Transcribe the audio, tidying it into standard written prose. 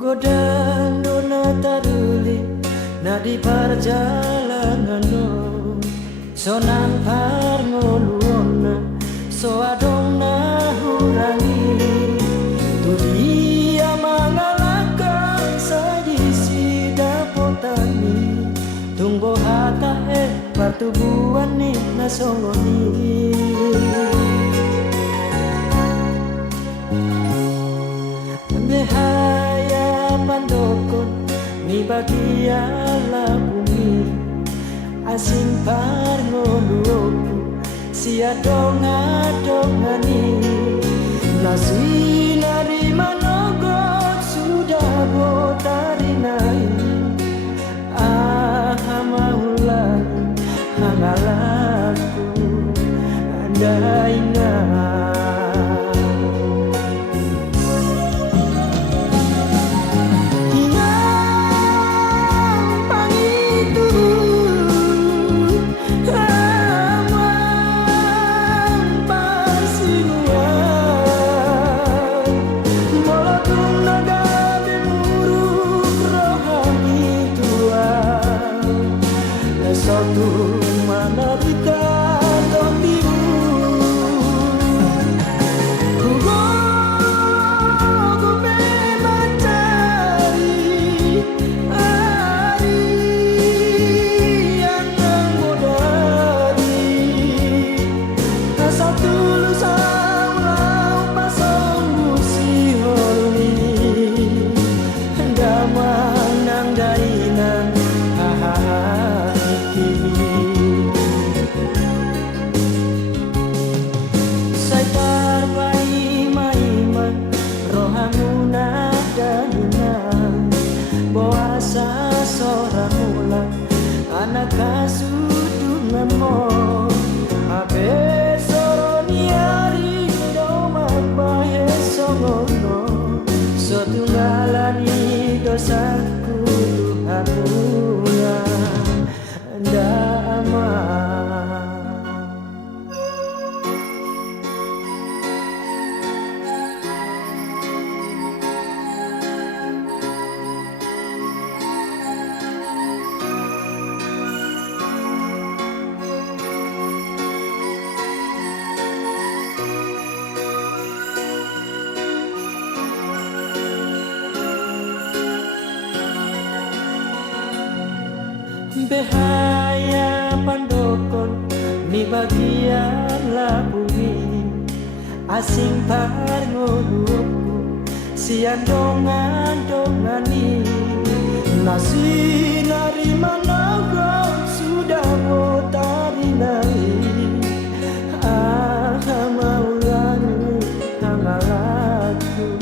Godang dona taruli na di perjalanan no sonan parngoluona so adong na hurangi tu dia mangalaka sajisi dapotani tungbo hata pertubuhan ni nasongoni behaya pandokon ni bagiala bumi asing parngoluoku sia donga-dongani nasi nari manogot sudah botarinai maulan hangalaku andaina satu menarikan topimu ku mencari hari yang menggodari satu lusang lau pasang busi holi damang nang dainan Saitar bai maiman rohamuna dahinan boasa seorang mula anak kasudungan mo abe soroniari domak bahe songono setunggalani dosaku Tuhanmula damai. Behaya pandokon ni bagian labumi asing parngoluku sian dongan-dongani nasi nari managa sudah botarinai maulan hangalaku